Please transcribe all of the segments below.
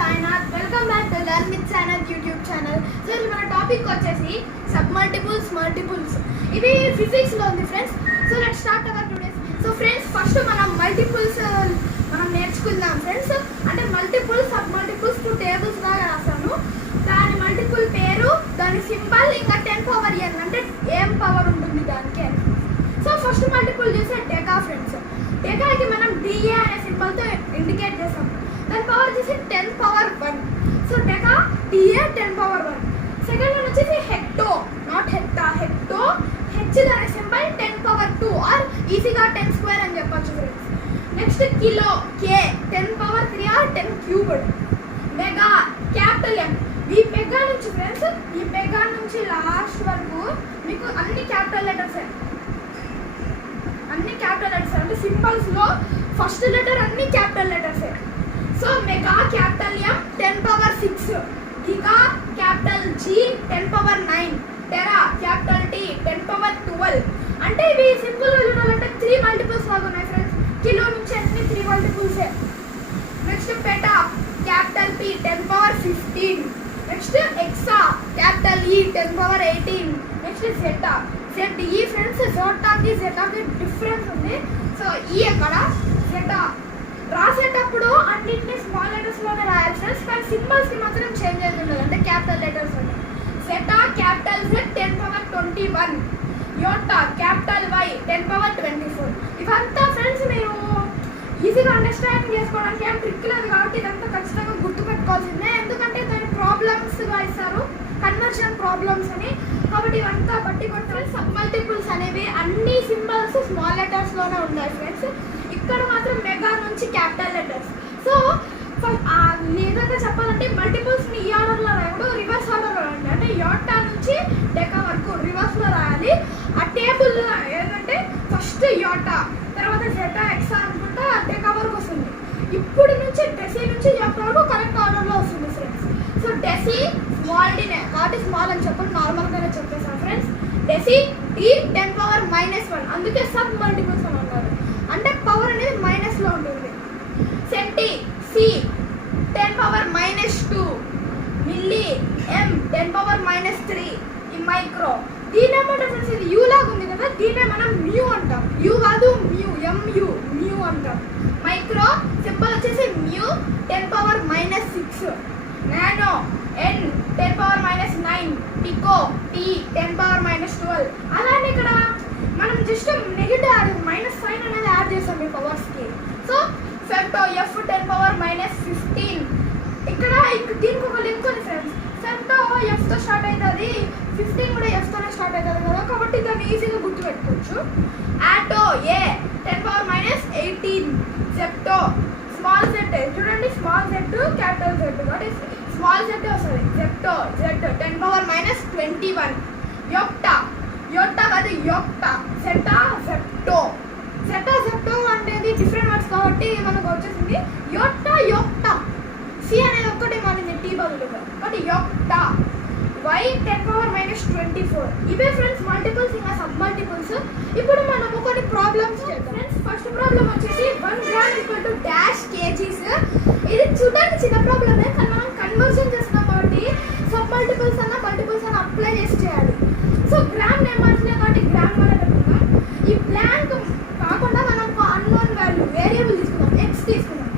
Sainath. Welcome back to Learn with Sainath YouTube channel. So మన topic వచ్చేసి sub multiples ఇది physics లో ఉంది friends. So let's start our today's. So friends first మనం multiples మనం నేర్చుకుందాం ఫ్రెండ్స్. అంటే multiples sub multiples two tables గా రాసాను. దాని మల్టిపుల్ పేరు, దాని సింబల్, ఇంకా 10 పవర్ n అంటే ఏం పవర్ ఉంటుంది దానికి. సో ఫస్ట్ మల్టిపుల్ చూసే డెకా ఫ్రెండ్స్. డెకాకి మనం DA అనే సింబల్ తో ఇండికేట్ చేస్తాం. దాని పవర్ వచ్చేసి 10 power 1. So deca DA 10 power 1. Second one వచ్చేసి hecto, not hecta, hecto H అనే సింబల్ 10 పవర్ 2 ఆర్ ఈజీగా 10 స్క్వేర్ అని చెప్పొచ్చు friends. Next kilo K 10 power 3 or 10 cubed. Mega capital M. ఈ మెగా నుంచి ఫ్రెండ్స్, ఈ మెగా నుంచి లాస్ట్ వరకు మీకు అన్ని క్యాపిటల్ లెటర్స్ అంటే సింబల్స్ లో ఫస్ట్ లెటర్ అన్ని capital letters. So mega capital M 10 power 6, giga capital G 10 power 9, Tera capital T 10 power 12. అంటే ఇవి సింపుల్ గా చూడాలంటే 3 మల్టిపుల్స్ లాగా ఉన్నాయి ఫ్రెండ్స్. కిలో నుంచి అన్ని 3 multiples. Next peta capital P 10 power 15. Next exa capital E 10 power 18. Next zeta ZE friends. జోటాకి జెటాకి డిఫరెన్స్ ఉంది. సో ఈ అక్కడ జెటా రాసేటప్పుడు అన్నింటినీ స్మాల్ లెటర్స్ లోనే రాయాలి ఫ్రెండ్స్, కానీ సింబల్స్ కి మాత్రం చేంజ్ అవుతుండదు, అంటే క్యాపిటల్ లెటర్స్ అని. Zeta capital Z 10 power 21. Yotta capital Y 10 power 24. ఇవంతా ఫ్రెండ్స్ మీరు ఈజీగా అండర్స్టాండ్ చేసుకోవడానికి ఏం ట్రిక్ లేదు కాబట్టి ఇదంతా ఖచ్చితంగా గుర్తుపెట్టుకోవాల్సిందే. ఎందుకంటే దాని ప్రాబ్లమ్స్గా ఇస్తారు, కన్వర్షన్ ప్రాబ్లమ్స్ అని. కాబట్టి ఇవంతా బట్టి కొట్టాలి. సబ్ మల్టిపుల్స్ అనేవి అన్ని సింబల్స్ స్మాల్ లెటర్స్ లోనే ఉన్నాయి ఫ్రెండ్స్. ఇక్కడ మాత్రం మెగా నుంచి క్యాపిటల్ లెటర్స్. సో నిజంగా చెప్పాలంటే మల్టిపుల్స్ ని ఈ ఆర్డర్ లో రాయకూడదు, రివర్స్ ఆర్డర్ లో రాయండి. అంటే యోటా నుంచి డెకా వరకు రివర్స్ లో రాయాలి. ఆ టేబుల్ ఏంటంటే ఫస్ట్ యోటా, తర్వాత జెటా, ఎక్సా అనుకుంటా డెకా వరకు వస్తుంది. ఇప్పుడు నుంచి డెసి నుంచి యోటా వరకు కరెక్ట్ ఆర్డర్ లో వస్తుంది ఫ్రెండ్స్. సో డెసి స్మాల్ డినే కాబట్టి స్మాల్ అని చెప్పండి, నార్మల్ గానే చెప్పేసాం ఫ్రెండ్స్. డెసి D 10 పవర్ -1, అందుకే సబ్ మల్టిపుల్స్ అని అన్నారు, అంటే పవర్ అనేది మైనస్ లో ఉంటుంది. సెంటి C 10 power -2. Milli M 10 power -3. ఈ మైక్రో దీని ఏమంటే ఫ్రెండ్స్, ఇది యూ లాగా ఉంది కదా, దీనే మనం మ్యూ అంటాం. యూ కాదు మ్యూ, మ్యూ అంటాం. మైక్రో సింబల్ వచ్చేసి mu 10 power -6. Nano N 10 power -9. Pico P 10 power -12. అలానే ఇక్కడ మనం జస్ట్ నెగటివ్ మైనస్ సైన్ అనేది యాడ్ చేస్తాం ఈ పవర్స్ కి. So femto F 10 power -15. ఇక్కడ దీనికి ఒక లింక్ ఉంది ఫ్రెండ్స్. ఫెమ్టో F తో స్టార్ట్ అవుతుంది, 15 కూడా F తోనే స్టార్ట్ అవుతుంది కదా, కాబట్టి దాన్ని ఈజీగా గుర్తుపెట్టుకోవచ్చు. Atto A 10 power -18. Zepto small Z చూడండి, స్మాల్ Z క్యాపిటల్ Z కాబట్టి స్మాల్ Z వస్తుంది. Zepto Z 10 power -21. యోక్టా కాదు యోక్టా, జెటా జెప్టో అనేది డిఫరెంట్ వర్డ్స్ కాబట్టి మనకు వచ్చేసింది యోక్టా. సి అనేది ఒక్కటి మారింది టీ బదులుగా, కాబట్టి యోక్టా. Y 10 power -24. ఇవే ఫ్రెండ్స్ మల్టిపుల్స్, ఇంకా సబ్ మల్టిపుల్స్. ఇప్పుడు మనము కొన్ని ప్రాబ్లమ్స్ చేద్దాం ఫ్రెండ్స్. ఫస్ట్ ప్రాబ్లం వచ్చేసి 1 గ్రామ్ = డాష్ కేజీస్. ఇది చూడడానికి చిన్న ప్రాబ్లమే, కానీ మనం కన్వర్షన్ చేస్తున్నాం కాబట్టి సబ్ మల్టిపుల్స్ అన్న మల్టిపుల్స్ అన్న అప్లై చేసి చేయాలి. సో గ్రామ్ నేమ్ మార్చలే కాబట్టి గ్రామ్ వల్ల పెట్టుకున్నాం. ఈ బ్లాంక్ కాకుండా మనం ఒక అన్నోన్ వాల్యూ వేరియబుల్ తీసుకున్నాం, x తీసుకున్నాం.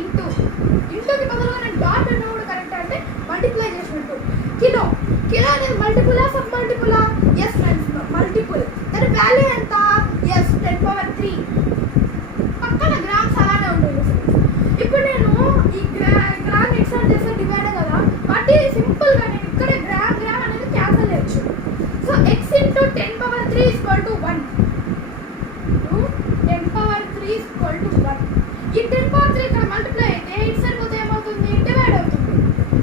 ఇంటూకి బదులుగా నేను డాట్ అన్న కూడా కరెక్ట్, అంటే మల్టిప్లై చేసినట్టు. కిలో అనేది మల్టిపులా సబ్ మల్టిపులా? Yes friends, multiple. దాని వాల్యూ ఎంత? Yes 10 power 3. పక్కన గ్రామ్స్ అలానే ఉంటుంది ఫ్రెండ్స్. ఇప్పుడు నేను ఈ గ్రామ్ ఎక్స్టెండ్ చేస్తే డివైడ్ కదా, వాటి సింపుల్ గా నేను ఇక్కడ గ్రామ్ అనేది క్యాన్సిల్ చేయొచ్చు. So x × 10 power 3 = 1. 10 పవర్ 3 = 1. ఈ 10 పవర్ 3 ఇక్కడ మల్టిప్లై అయితే ఇటు సైడ్ పోతే ఏమవుతుంది? డివైడ్ అవుతుంది.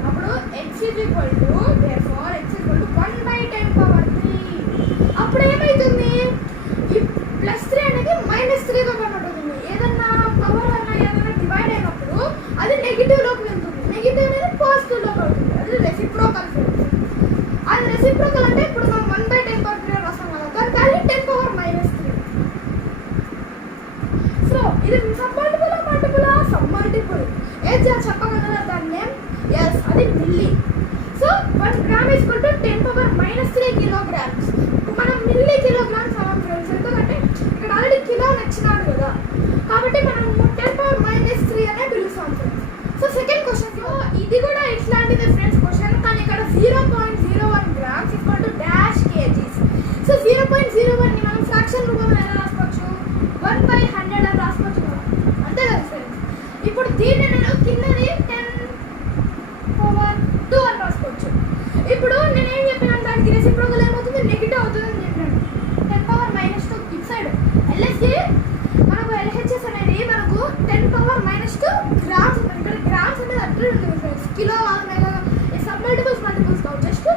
అప్పుడు x therefore x = 1/10 పవర్ 3. అప్పుడు ఏమవుతుంది? ఈ +3 అనేది -3 గా కన్వర్ట్ అవుతుంది. ఏదన్నా పవర్ అన్నా ఏదైనా డివైడ్ అయినప్పుడు అది నెగిటివ్ లోకి వెళ్తుంది, నెగిటివ్ అనేది పాజిటివ్ లోకి అవుతుంది. అది రెసిప్రోకల్ ఫ్రెండ్స్. అది రెసిప్రోకల్ అంటే ఇప్పుడు మనం 1/10 పవర్ 3 రాస్తాం కదా, దాని వాల్యూ 10 పవర్ -3. సో ఇది సబ్ మల్టిపుల్ సమ్మల్టిపుల్ ఏది చెప్పగలరా దాని నేమ్? ఎస్, అది milli. So 1 gram is equal to 10⁻³ kilograms. మనం మిల్లీ కిలోగ్రామ్స్ అవ్వం ఫ్రెండ్స్, ఎందుకంటే ఇక్కడ ఆల్రెడీ కిలో నచ్చినాడు కదా, కాబట్టి మనం 10⁻³ అనే పిలుస్తాం ఫ్రెండ్స్. సో సెకండ్ క్వశ్చన్, ఇది కూడా ఇట్లాంటిదే ఫ్రెండ్స్ క్వశ్చన్, కానీ ఇక్కడ 0.01 grams equal to dash kgs. So 0.01 ని మనం ఫ్రాక్షన్ రూపంలో ఎలా రాసుకోవచ్చు? 1/100 అని రాసుకోవచ్చు కదా, అంతే కదా ఫ్రెండ్స్. ఇప్పుడు దీన్ని నేను కిందది 10⁻² అని రాసుకోవచ్చు. ఇప్పుడు నేనేం చెప్పినాను, దానికి రెసిప్రోకల్ ఏమవుతుంది? నెగిటివ్ అవుతుంది అని చెప్పినాను. 10⁻² ఇటు సైడ్ ఎల్ఎస్సి మనకు ఎల్హెచ్ఎస్ అనేది మనకు 10⁻² గ్రామ్స్. ఇక్కడ గ్రామ్స్ అనేది అట్లా ఉంటుంది ఫ్రెండ్స్, కిలో సబ్మల్టిపుల్స్ మల్టిపుల్స్ కావు, జస్ట్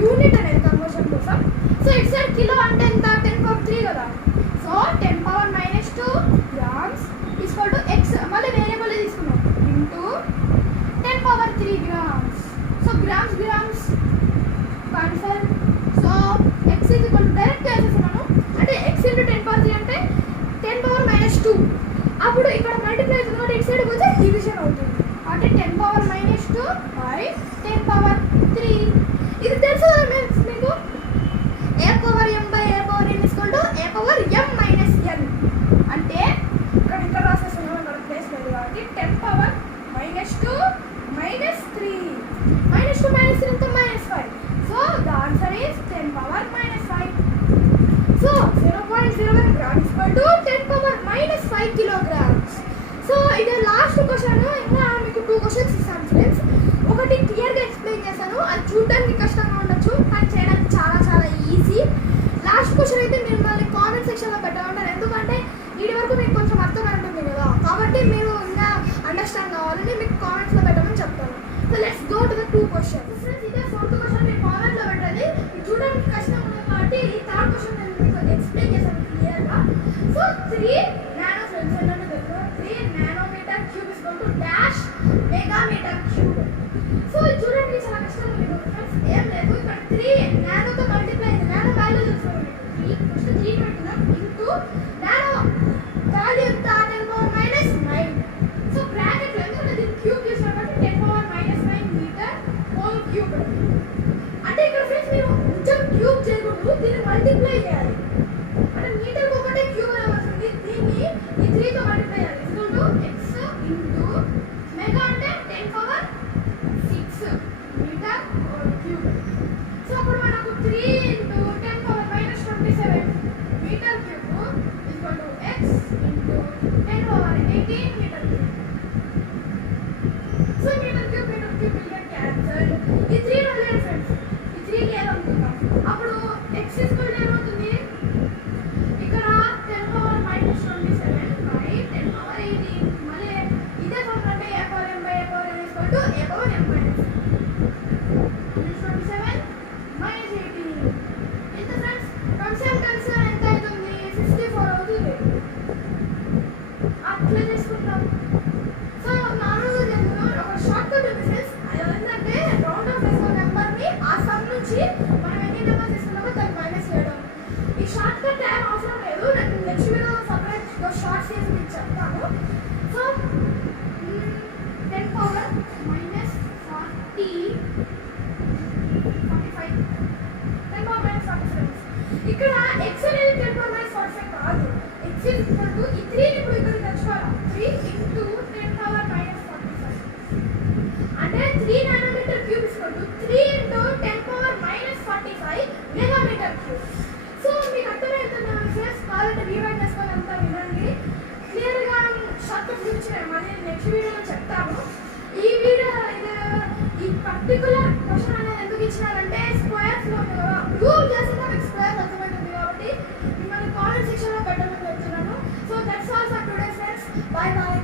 యూనిట్ అనేది కన్వర్షన్ కోసం. సో ఇటు సైడ్ కిలో అంటే ఎంత? 10⁻³ కదా. So 10⁻² grams equal to X, మళ్ళీ వేరియబుల్ తీసుకున్నాం, into 10⁻³ grams. So grams cancel. So X is equal to direct వేసేస్తున్నాను, అంటే ఎక్స్ ఇంటూ 10⁻³ అంటే 10⁻². అప్పుడు ఇక్కడ మల్టిప్లై అవుతుంది కాబట్టి ఇటు సైడ్ పోతే డివిజన్ అవుతుంది, అంటే 10⁻²/10⁻³. ఇది తెలుసు కదా ఫ్రెండ్స్ మీకు, a/m/a/n ఈక్వల్ టు a/m-n. అంటే ఇక్కడ రాసేస్తున్నాం మన ప్లేస్ లేదు కాబట్టి 10⁻² -2 -3 ఎంత? -5. So the answer is 10⁻⁻5. So 0.01 gram equal to 10⁻⁻5 kilograms. So ఇది లాస్ట్ క్వశ్చన్. ఇంకా మీకు 2 క్వశ్చన్స్ ఇస్తాను ఫ్రెండ్స్. ఒకటి క్లియర్గా ఎక్స్ప్లెయిన్ చేశాను, అది చూడడానికి కష్టంగా ఉండొచ్చు కానీ చేయడానికి చాలా చాలా ఈజీ. లాస్ట్ క్వశ్చన్ అయితే మీరు మళ్ళీ కామెంట్ సెక్షన్లో పెట్టమంటారు, ఎందుకంటే వీటి వరకు మీకు కొంచెం అర్థం ఉంటుంది కదా, కాబట్టి మీరు ఇంకా అండర్స్టాండ్ కావాలని మీకు కామెంట్స్లో పెట్టమని చెప్తాను. So let's go to the 2 questions. Friends ఇదే 4th క్వశ్చన్ మీరు కామెంట్లో పెట్టండి, చూడడానికి కష్టం ఉంది కాబట్టి ఈ 3rd క్వశ్చన్ నేను మీకు ఎక్స్ప్లెయిన్ చేశాను క్లియర్గా. సో 3 నానో ఫ్రెండ్స్ ఏంటంటే తెలుసు, 3 nanometre cube is equal to dash megametre cube. So ఇది చూడండి చాలా కష్టంగా ఉంది ఫ్రెండ్స్, ఏం లేదు, ఇక్కడ 3 నానోతో మల్టిప్లై అయింది, నానో వాల్యూ తెలుసుకోండి. 3 ఫస్ట్ 3 పెట్టుకున్నాం, ఇంటూ నానో వాల్యూ ఎంత? 10⁻⁻9. సో బ్రాకెట్లో ఎందుకంటే దీన్ని క్యూబ్ చేసాం కాబట్టి 10⁻⁻9 మీటర్ హోల్ క్యూబ్. అంటే ఇక్కడ ఫ్రెండ్స్ మీరు కొంచెం క్యూబ్ చేయకూడదు, దీన్ని మల్టిప్లై చేయాలి. అంటే మీటర్ ఒకటే క్యూబ్ అని వస్తుంది, దీన్ని ఈ 3తో మల్టిప్లై చేయాలి. Equal to x into mega అంటే 10⁻6 మీటర్ హోల్ క్యూబ్. సో అప్పుడు మనకు 3 into 10⁻⁻27 metre cube equal to x into 10⁻18 metre cube. So metre cube will cancel. ఈ 3 వదిలేండి ఫ్రెండ్స్, ఈ 3కి ఏమనుకుంటాం, అప్పుడు ఎక్స్ ఈక్వల్ టు ఏమవుతుంది? ఇక్కడ 10⁻⁻27 బై 10⁻18. మళ్ళీ ఇదే ఫార్ములా అంటే a/m/a/n ఈక్వల్ టు a/m-n. 27 - 18 ఎంత ఫ్రెండ్స్? 27 టైమ్స్ ఎంత అవుతుంది? 64 అవుతుంది. అట్లా చేసుకుంటాం. సో నార్మల్గా చెప్తున్నాం, ఒక షార్ట్ కట్ ఉంది ఫ్రెండ్స్, అది ఏంటంటే రౌండ్ ఆఫ్ చేసుకున్న నెంబర్ని ఆ సమ్ నుంచి మనం ఎన్ని నెంబర్స్ తీసుకున్నామో దాన్ని మైనస్ చేయడం. ఈ షార్ట్ కట్ ఏం అవసరం లేదు, నేను నెక్స్ట్ వీడియో సపరేట్ షార్ట్స్ చేసి మీకు చెప్తాను. సో 10⁻⁻45 ఇక్కడ ఎక్స్ అనేది 10⁻45 కాదు, ఎక్స్ ఈజ్ ఈక్వల్ టు ఈ 3 ఇప్పుడు ఇక్కడ తెచ్చుకోవాలి, 3 ఇంటూ 10⁻⁻45 అంటే 3 nanometre cube equal to 3 into 10⁻⁻45 megametre cube. So మీకు అర్థమవుతుందా ఫ్రెండ్స్? కావాలంటే రీవైండ్ చేసుకొని అంతా వినండి క్లియర్గా. షార్ట్ కట్ గురించి నేను మళ్ళీ నెక్స్ట్ వీడియోలో చెప్తాను. ఈ వీడియో ఈ పర్టికులర్ క్వశ్చన్ అనేది ఎందుకు ఇచ్చినారంటే స్క్వేర్స్లో ప్రూవ్ చేస్తే మీకు స్క్వేర్స్ అర్థమవుతుంది కాబట్టి మిమ్మల్ని కామెంట్ సెక్షన్లో పెట్టమని చెప్తున్నాను. So that's all for today friends, bye bye.